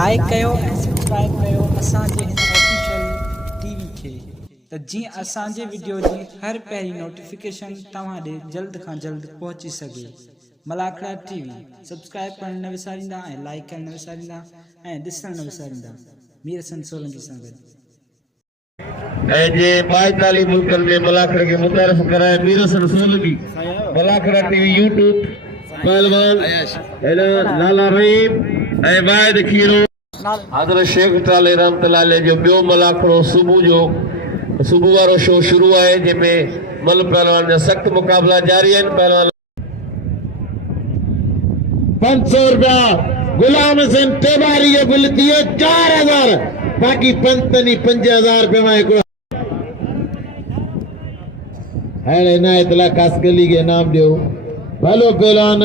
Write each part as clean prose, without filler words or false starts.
Like कयो ऐं subscribe कयो असांजे हिन ऑफिशियल टीवी खे त जीअं असांजे वीडियो जी हर पहिरीं नोटिफिकेशन तव्हां ॾे जल्द खां जल्द पहुची सघे। मलाखड़ा टीवी सब्सक्राइब करण न विसारींदा ऐं लाइक करण न विसारींदा ऐं ॾिसण न विसारींदा। मीर हसन सोलंकी सां गॾु जे 42 मुल्कनि में मलाखड़ा के मुतारिफ़ कराए मीर हसन सोलंकी। मलाखड़ा टीवी यूट्यूब पहलवान लाला रहीम ऐं वाहिद खीरो हज़रत शेख ताले रहमतुल्लाह अलैह जो ॿियो मलाखड़ो सुबुह वारो शो शुरू आहे जंहिंमें मल पहलवान जा सख़्त मुक़ाबला जारी आहिनि। पहलवान 500 रुपया गुलाम हसन टेबारी जो बिल थी वियो 4000 बाक़ी पंतनी 5000 रुपये में हिकिड़ो हाणे इनायत ला कासकली के इनाम ॾियो। भलो पहलवान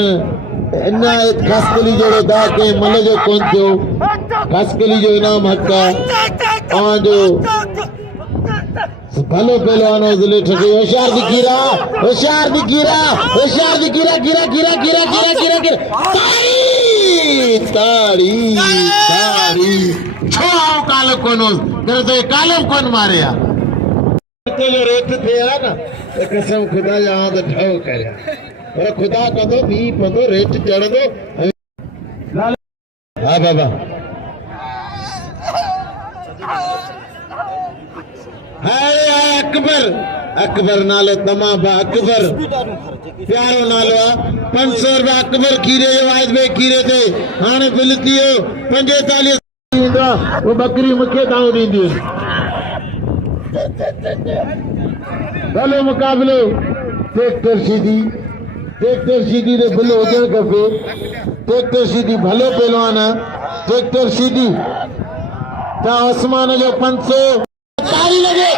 इनायत कासकली जहिड़ो दा के मल जो कोन थियो। कासकली जो इनाम हक़ आहे तव्हांजो। भलो पहलवान ज़िले ठके होशियार दी गिरा ताड़ी छो काल कोनो करे तो कालम कोन मारिया तो जो रेट थे ना कसम खुदा जा तो ढो करे पर खुदा कंदो भी पंदो रेट चढ़ंदो। हां बाबा हाय अकबर नालो तमाम अकबर प्यारो नालो 500 रुपया अकबर खीरे जो वाइद में खीरे थे हाने बिल थियो 45 वो बकरी मुखे दाऊ दींदी। भलो मुकाबलो ट्रैक्टर सीधी दे बिल हुजण खपे। ट्रैक्टर सीधी भलो पहलवान ट्रैक्टर सीधी ता आसमान जो 500 ताली लगे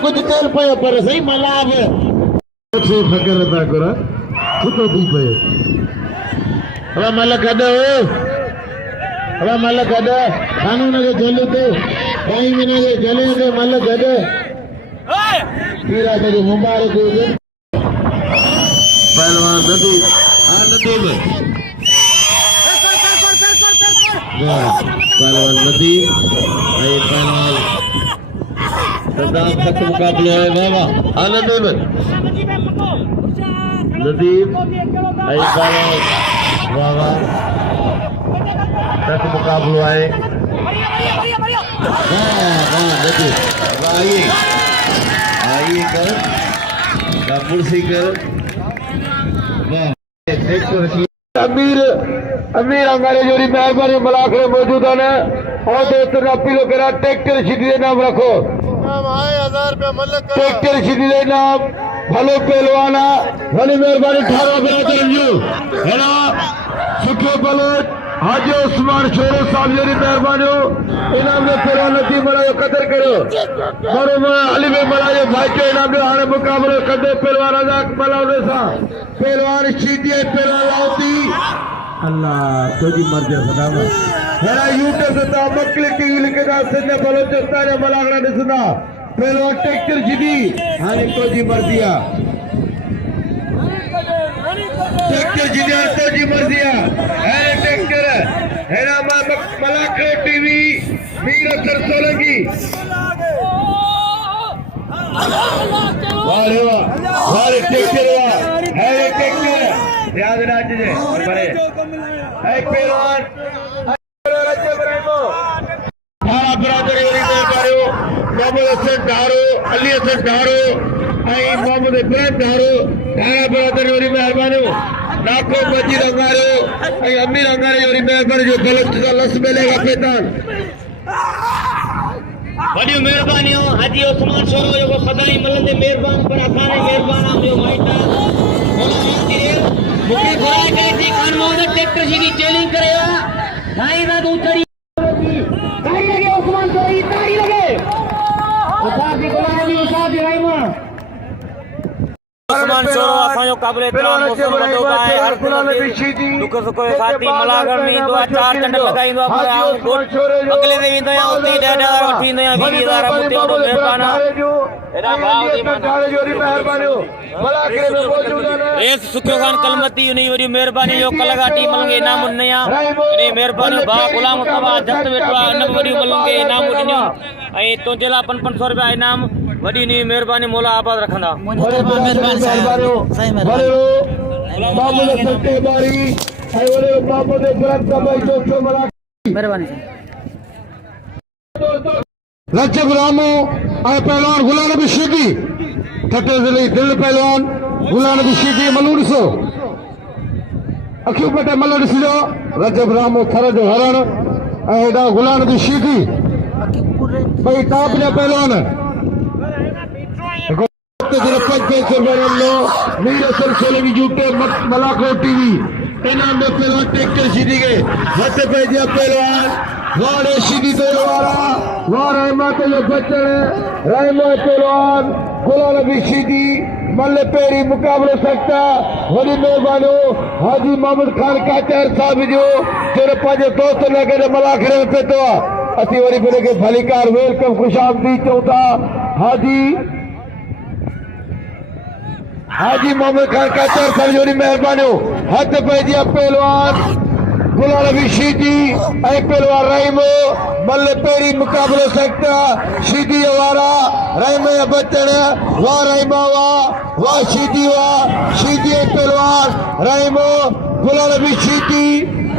कुछ तेल पयो पर सही मलाब से फकर था करा तो दी पयो। अब मल कद कानून के जले तो टाइम ने जले के मल कद पीरा के मुबारक हो गए पहलवान नदी पहलवान नदी पहलवान सदाम सख्त मुकाबलो है बाबा नदीम पहलवान बाबा सख्त मुकाबलो है। आइए कर कुर्सी कर अमीर हमारे जोरी मेहरबानी मलाखड़े मौजूद है और दोस्तों ने अपील करा ट्रैक्टर सीधी नाम रखो। ट्रैक्टर सीधी नाम भलो पहलवाना भली मेहरबानी ठारा बरादर है ना सुखे पलट हाजी उस्मान शोरो साहब जोरी मेहरबानी इनाम ने पहलवान नदी मलायो कदर करो मरो अली में मलायो भाई के इनाम ने हाने मुकाबले कदे पहलवान आजाद मलाउने सा पहलवान सीधी पहलवान लाउती अल्लाह तुझी मर्जी सदामा हेरा यूट्यूब से ता मक्कली टीवी लिखदा सिंध बलोचिस्तान मलाखड़ा दिसदा पहलवान ट्रैक्टर सीधी हाने तुझी मर्जी आ ट्रैक्टर सीधी तुझी मर्जी आ हेरे ट्रैक्टर हेरा मलाखड़ा टीवी मीर हसन सोलंकी वाह ट्रैक्टर हेरे ट्रैक्टर याद राज जे बड़े है पहलवान थारा बरादर योरी में करो मोहम्मद हसन ढारो अली हसन ढारो आई मोहम्मद इब्राहिम ढारो थारा बरादर योरी मेहरबानी नाको मजीद अंगारो आई अमीर अंगारे योरी मेहरबानी जो गलत लस मिलेगा पैतान बड़ी मेहरबानी हो हाजी उस्मान शोरो जो सदाई मलंदे मेहरबान पर अखाने मेहरबान आयो माइटा मुझे घराए कहीं थी खान मोहम्मद ट्रैक्टर सीधी टेलिंग करेगा भाई ना तू चढ़ी ताड़ी लगे उस्मान शोरी ताड़ी लगे उसाद गुलामी उसाद रहमा उस्मान जोड़ो असांजो काबिल एतिराम मौसम वॾो आहे हर दुख सुख जो साथी मलागढ़ में ईंदो आहे 4 चंड लॻाईंदो आहे अगले ते वेंदो आहियां उते 10,000 वठी ईंदो आहियां 20,000 मुते वॾो महिरबानी एॾा भाव रेस सुखियो खान कलमती उन वॾी महिरबानी जो कलगाटी मलंगे इनाम ॾिनई इन महिरबानी भाउ गुलाम मुस्तफा जट वेठो आहे इन वॾी मलंगे इनाम ॾिनियूं ऐं तुंहिंजे लाइ 500 रुपया इनाम वॾी नी महिरबानी मोला आबाद रखंदा रजब रामो पहलवान गुलाम नबी शीदी ठटे ज़िले दिल पहलवान गुलाम नबी शीदी मलू ॾिसो अखियूं पटे मल ॾिसिजो रजब रामो थर जो हरण ऐं हेॾा गुलाम नबी शीदी ॿई टॉप जा पहलवान मलाको टीवी इनाम में पहलवान ट्रैक्टर शीदी के हथ पे दिया पहलवान वारे शीदी तो वारा वार रहमत जो बचन रहमत पहलवान गुलाम नबी शीदी मल्ले पेरी मुकाबलो सकता वडी मेहरबानी हाजी मोहम्मद खान काचर साहब जो तेरे पंहिंजे दोस्त लगे मलाखड़े में पेतो असी वरी बिन के भलीकार वेलकम खुशामदी चौथा हाजी मोहम्मद खान काचर साहब जो मेहरबानी हथ पे दिया पहलवान गुलाम नबी शीदी पहलवान रहीमो मल्ले पेरी मुकाबलो सकता शीदी वारा रहीमे बचन वाह रहीमा वाह शीदी पहलवान रहीमो गुलाम नबी शीदी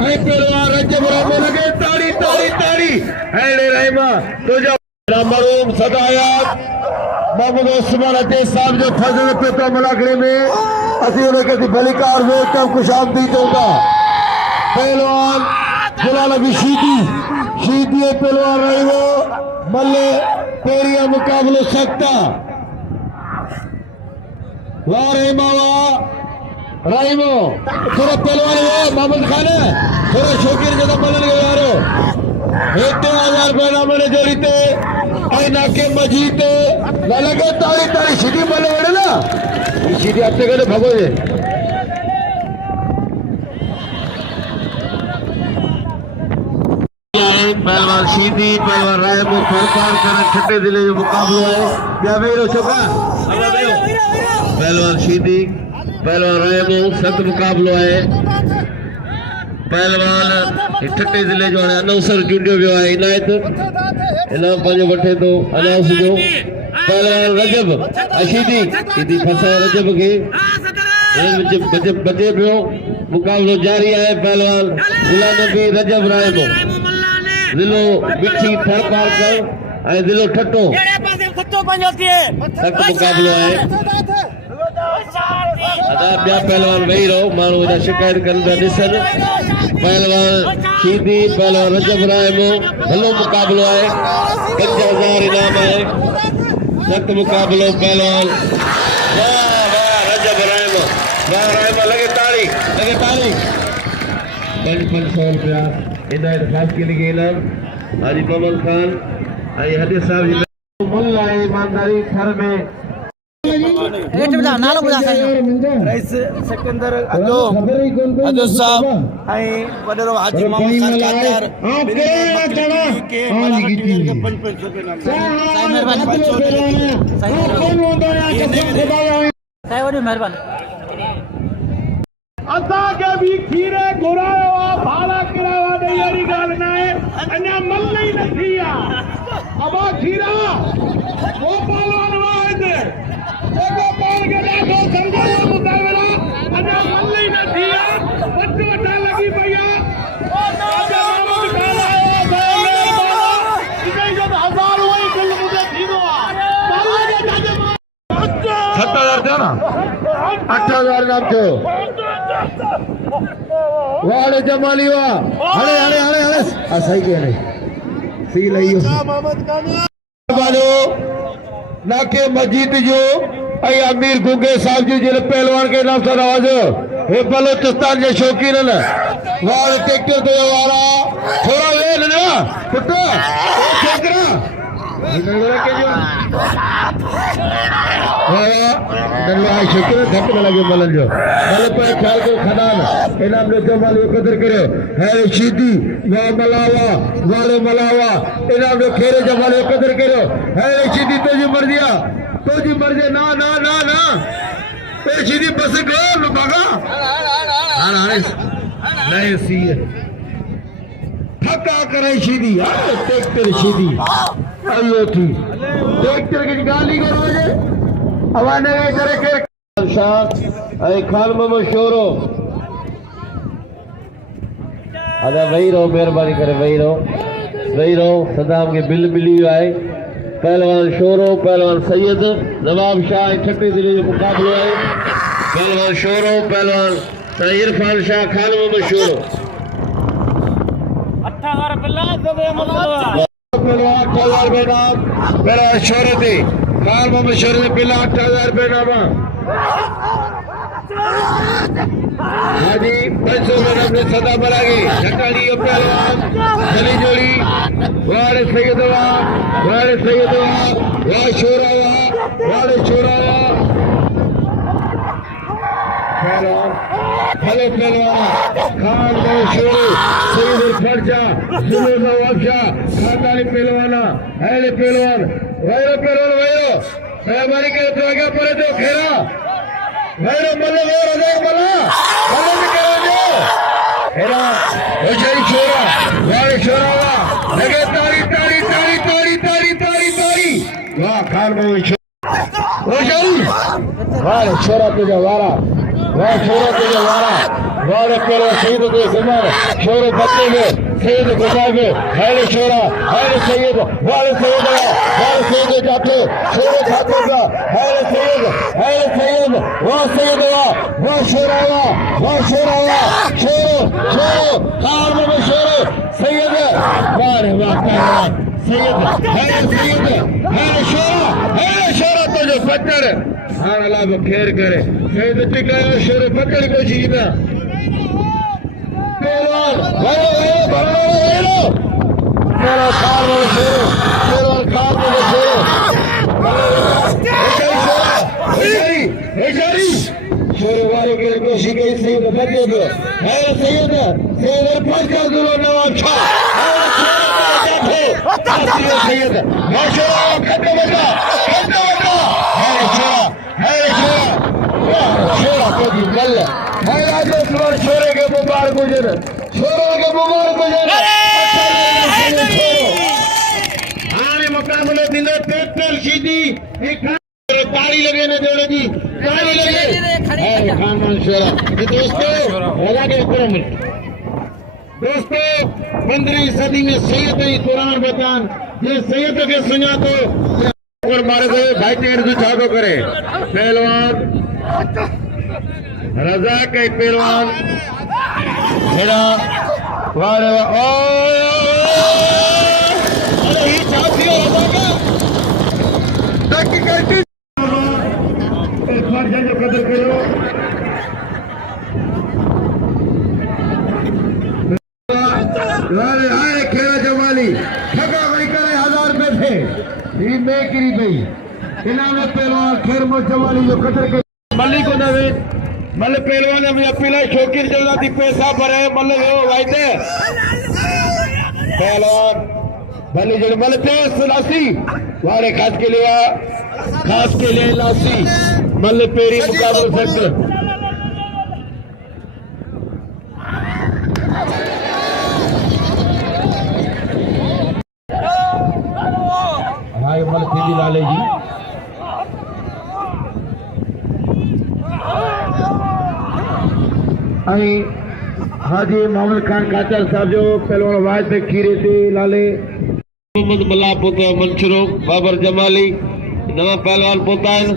पहलवान रजब रामो लगे ताड़ी ताड़ी ताड़ी हेड़े रहीमा तुझा मरूम सदायत मोहम्मद उस्मान अते साहब जो फजल पे तो मलाखड़े में असी उन्हें भलीकार वेलकम खुशामदी चौथा पहलवान गुलाम नबी शीदी पहलवान रहीमो मल्ले पेरिया मुकाबलो सकता वाह रहीमा वाह रहीमो थोड़ा पहलवान हुआ मोहम्मद खान थोड़ा शौकीन जगह मलन गयो यारो 1,000 रुपया मैंने जोड़ीते आईना के मजीते लगे ताड़ी ताड़ी शीदी मले वड़े ना शीदी आपसे कहते भगो जे पहलवान शीदी पहलवान रहीमो फरकार करे छठे जिले जो मुकाबलो है क्या वेरो छोका पहलवान शीदी पहलवान रहीमो सख्त मुकाबलो है पहलवान छठे जिले जो अनाउंसर चूंडियो वियो आहे इनायत इनाम पंहिंजो वठे थो अनाउंस जो पहलवान रजब शीदी फसाए रजब खे बचे पियो मुकाबलो जारी आहे पहलवान गुलाम नबी रजब रहीमो दिलो मिठी थर पार कर ऐं दिलो ठटो सख्त मुकाबलो आहे अदा ॿिया पहलवान वेही रहो माण्हू एॾा शिकायत कनि पिया ॾिसनि पहलवान शीदी पहलवान रजब रहीमो भलो मुकाबलो आहे 5,000 इनाम आहे सख्त मुकाबलो पहलवान वाह रजब रहीमो लगे ताड़ी 500 रुपया इनायत खास के लिए इनाम हाजी मोहम्मद खान हदीस साहब जी मुल्ला ईमानदारी घर में रेट बता नालो बता रईस सिकंदर अजो साहब आई वडरो हाजी मोहम्मद खान कातर के मलागढ़ के 500 रुपए नाम साईं मेहरबानी साईं वडी मेहरबानी असा के भी खीरे घुरायो भाड़ा किराया नहीं यारी गाल ना है अन्या मल नहीं नथिया अबा खीरा वो पहलवान वादे देखो पाल के देखो समझो मुतावरा अन्या मल नहीं नथिया बच्चे बच्चा लगी भैया मोहम्मद खान आया इधर जब 1000 हुई कल मुझे थीनो मल के जाने 7000 था ना 8000 नाम थे वाले जमाली वाह हरे सही कह रहे सी लइयो वालो नाके मजीद जो आई अमीर गुगे साहब जी जिले पहलवान के नाम से नवाजो हे बलोचिस्तान के शौकीन है वाले ट्रैक्टर तो वाला थोड़ा ले लेना पुत्र शुक्र घट न लगे मलन जो मल पे ख्याल को खदान इनाम ने जो माल कदर करो है शीदी वा मलावा वाले मलावा इनाम ने खेरे जमाल कदर करो है शीदी तुझी मर्जी ना ना ना ना ए शीदी बस गो बागा हां नहीं सी थका करे शीदी ट्रैक्टर शीदी अयो थी ट्रैक्टर की गाली करो जे अवाने करे के शाह ए खान मोहम्मद शोरो अदा वही रहो मेहरबानी करे वही रहो सदाम के बिल मिली आए पहलवान शोरो पहलवान सैयद नवाब शाह छठी जिले जो मुकाबलो है पहलवान शोरो पहलवान इरफान शाह खान मोहम्मद शोरो 8000 बिल्ला दे मतलब पहलवान 8000 रुपए नाम मेरा शोरो थे खान मोहम्मद शोरो ने बिल्ला 8000 रुपए नामा हाजी 500 में अपने सदा मरागे ढकाली पहलवान चली जोड़ी वाले सैयदवा वाह शोरावा पहलवान हेलो पहलवान खान में शोरो सैयद खर्चा जुलूस नवाब शाह खानदानी पहलवाना हेले पहलवान वैरो मेहरबानी करे तो आगे पड़े तो खेरा वैरो मल्ले वो रजा मल्ला मल्ले करो जो हेरा ओ जय शोरा वाह शोरावा लगे तारी वाह खान में वाह छोरा तुझे वारा वाह पहले सईद के गुमार शोरो बच्चे में सईद गुमा में हैरे छोरा हैरे सईद वाले सईद जाते शोरो खाते का हैरे सईद वाह सईद वाह शोरो खान में शोरो सईद वाह सईद हैरे शोरा तो जो पत्थर हाँ अल्लाह को खेर करे सईद टिकाया शोरो पकड़ को जीना पहलवान मेरा खान में शोरो शोरो वाले के कोशिश की सईद बच्चे को है सईद पांच का दुलो नवाब शाह सईद मैं शोरो खत्म बता शोरा को भी कल है राजेश्वर शोरे के मुबारक गुजर आने मुकाबले दिलो ट्रैक्टर सीधी ताली लगे ने जोड़े दी ताली लगे खानदान शोरा दोस्तों लगा के दोस्तों 15वीं सदी में सैयद कुरान बतान ये सैयद के सुना तो और मारे गए भाई तेर जो छागो करे पहलवान रजा के पहलवान मेरा वारे ओ अरे ही छाती हो रजा का तक करती एक बार जो कदर करो वारे आए खेला जमाली ठगा भाई करे 1000 रुपए थे ये मैं करी भाई इनाम पहलवान खेर मो जमाली जो कदर के मल्ली को नवे मल पहलवान में अपीला शौकीन जल्दी पैसा भरे मल वो भाई दे पहलवान मल्ली जो मल तेज लासी वाले खास के लिए लासी मल पेरी मुकाबले सकते मल सीधी लाले जी हाजी मोहम्मद खान काचर साहब जो पहलवान वाज पे खीरे थे लाले मोहम्मद मल्ला पोता मंशरो बाबर जमाली नवा पहलवान पोतान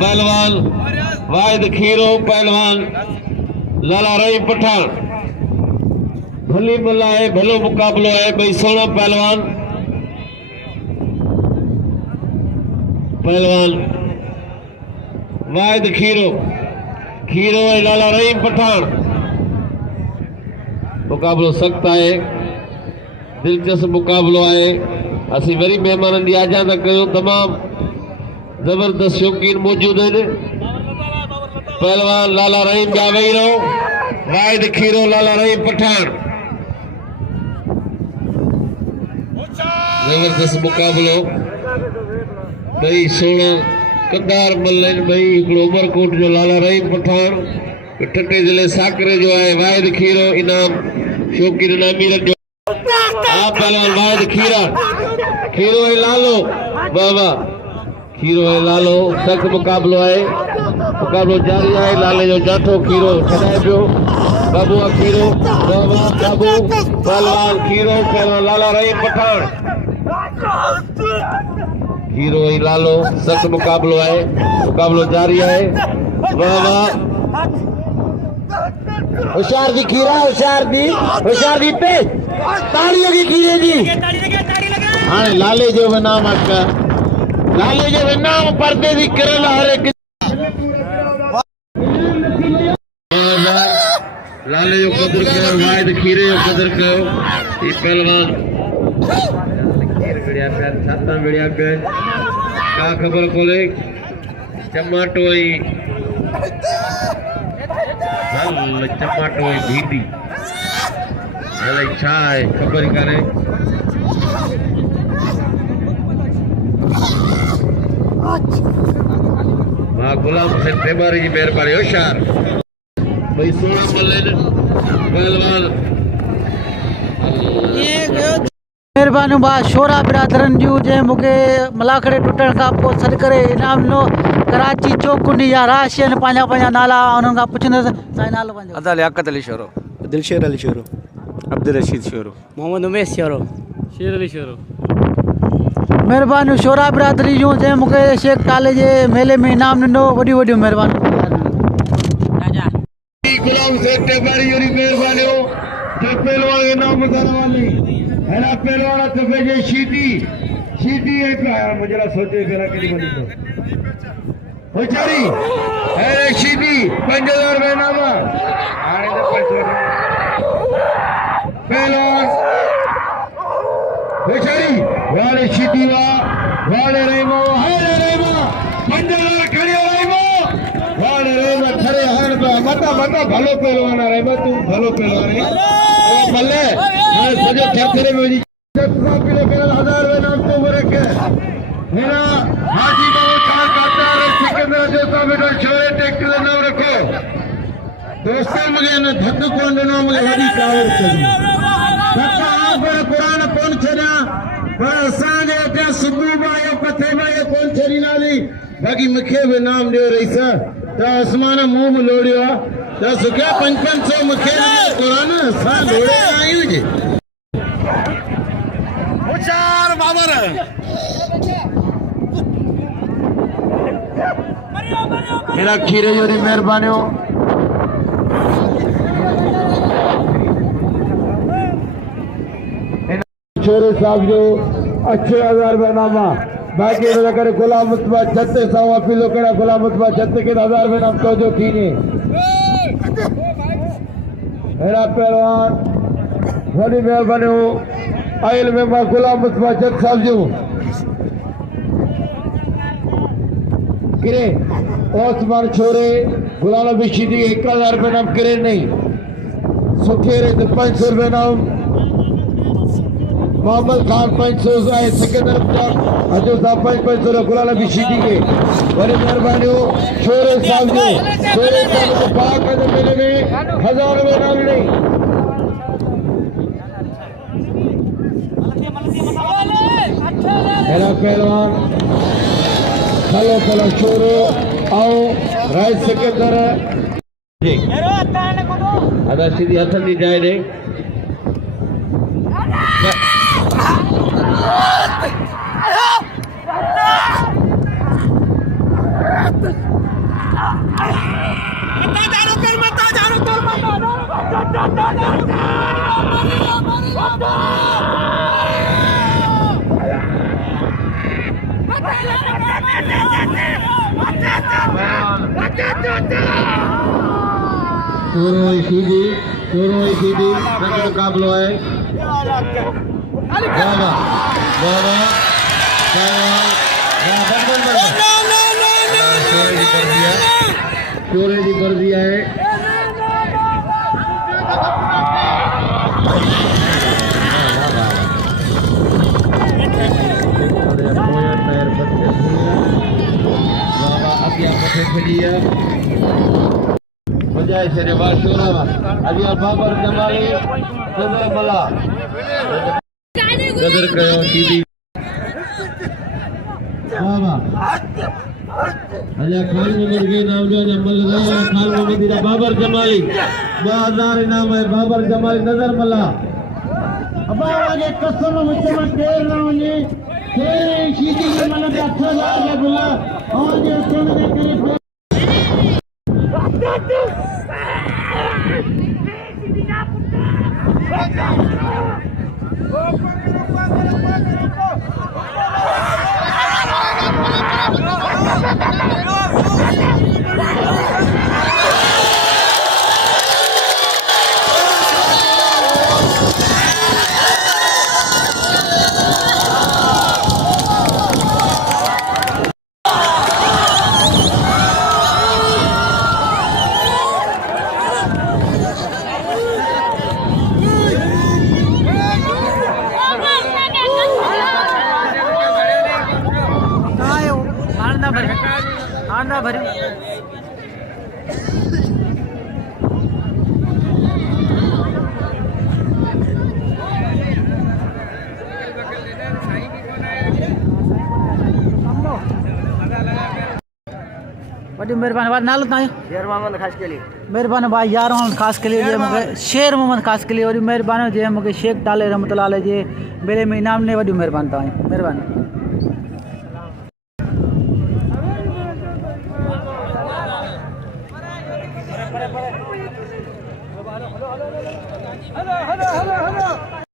पहलवान वाज खीरो पहलवान लाला रही पठान भली मल्ला है भलो मुकाबलो है भाई सोना पहलवान वाहिद खीरो है लाला रहीम पठान मुकाबलो सख्त है दिलचस्प मुकाबलो है असी वरी मेहमाननि जी आजा था कयूं। तमाम जबरदस्त शौकीन मौजूद हैं। पहलवान लाला रहीम जावेरो, वाहिद खीरो लाला रहीम पठान। जबरदस्त मुकाबलो बई 16 कंधार मल्लन बई हिकिड़ो उमरकोट जो लाला रहीम पठान, ठटे जिले साकरे जो है वाहिद खीरो इनाम शौकीन इनामी जो आप पहलवान वाहिद खीरो है लालो बाबा खीरो है लालो। सख्त मुकाबलो है, मुकाबलो जारी है। लाले जो जाठो खीरो छॾाए पियो। बाबू खीरो बाबा बाबू पहलवान खीरो पहलवान लाला रहीम पठान खीरो है लालो। सख्त मुकाबलो है, मुकाबलो जारी है। बाबा होशियार दी खीरा, होशियार दी पे ताली लगी खीरे जी। हाँ लाले जो नाम आपका लाले जो नाम पर्दे दी करला हर एक लाले जो कदर कयो, वाहिद खीरे जो कदर कयो। ये पहलवान बढ़िया पे छाता बढ़िया पे का खबर कोले टमाटो ही टमाटो ही भींडी अरे छा है खबर करे। मां गुलाम हुसैन टेमारी जी मेहरबानी। होशियार भाई 16 मल्लन पहलवान महिरबानी बा शोरा बिरादरन जूं जे मूंखे मलाखड़े टुटण खां पोइ सॾु करे इनाम ॾिनो। कराची चौकुंडी जा राशियन पंहिंजा नाला उन्हनि खां पुछंदुसि साईं नालो पंहिंजो। अदा लियाकत अली शोरो, दिलशेर अली शोरो, अब्दुल रशीद शोरो, मोहम्मद उमेश शोरो, शेर अली शोरो। महिरबानी शोरा बिरादरी जूं जे मूंखे शेख कॉलेज जे मेले में इनाम ॾिनो। वॾियूं वॾियूं महिरबानी। गुलाम हुसैन टेमारी जी मेहरबानी हो जो पहलवान इनाम ॿुधाइण वाली है ना। पहलवान दफ़े जे शीटी एक मुझे सोचे फिर केॾी वॾी तो होशियारी है शीटी 5000 रुपए इनाम हाणे त पैसो पहलवान होशियारी वाले शीटी वाले रहीमो है रहीमो 5000 खड़ियो रहीमो वाले रहीमो खड़े हर मता भलो पहलवान है रहीमो तू भलो पहलवान है भले मैं सजे ठाकरे में वञी 1000 रुपए नाम तो रखे मेरा हाजी बाबू खान करता है सिकंदर जो बेटा छोरे ट्रैक्टर नाम रखो दोस्तों। मुझे न धक कोन ॾिनो मुझे वॾी कावर चली धक पर कुरान कोन छॾिया पर असांजे हिते सुबुह मां पथे मां कोन छॾींदासीं। बाक़ी मूंखे बि इनाम ॾियो रहीस त आसमान मुंहुं बि लोड़ियो आहे त सुखिया 500 मूंखे कुरान असां लोड़े आहियूं जी। होशियार बाबर मेरा खीरे जो मेहरबानी हो छोरे साहब जो 8000 रुपए नामा बाकी करे गुलाम मुस्तफा छत्ते सवा किलो कड़ा गुलाम मुस्तफा छत्ते के 1000 रुपए नाम तो जो थीने मेरा पहलवान वॾी मेहरबानी हो आयल में मां गुलाम मुस्तफा छत्ते साहब जो किरे ओस्मान छोरे गुलाम नबी शीदी 1000 रुपए नाम किरे नहीं सुखेरे तो 500 रुपए नाम मोहम्मद खान 500 है सिकंदर हजूर साहब 500 गुलाम नबी शीदी के बड़ी मेहरबानी हो छोरे साहब जो छोरे साहब को पाक के मेले में 1000 रुपए नाम नहीं मेरा पहलवान चलो छोरो आओ राय सिकंदर अदा सीधी हथ नहीं जाए दे मुकाबलो है शोरे जी कर दिया है बजाय से रिवाज शोरा अभी बाबर जमाली नजर मला नजर कयो सीधी बाबा अजा खान मोहम्मद के नाम जो जमल खान मोहम्मद दा बाबर जमाली 2000 इनाम है बाबर जमाली नजर मला अब आगे कसम मुझे देर ना होने तेरे सीधी के मन में अच्छा लगा बोला और ये सुनने के लिए आंदा भरी बड़ी मेहरबानी बात नालो तायो शेर मोहम्मद खास के लिए मेहरबानी भाई यार खास के लिए जे मुके शेर मोहम्मद खास के लिए वरी मेहरबानी जे मुके शेख डाले रहमतुल्लाह अलैह जे मेरे में इनाम ने वडी मेहरबानी तायो मेहरबानी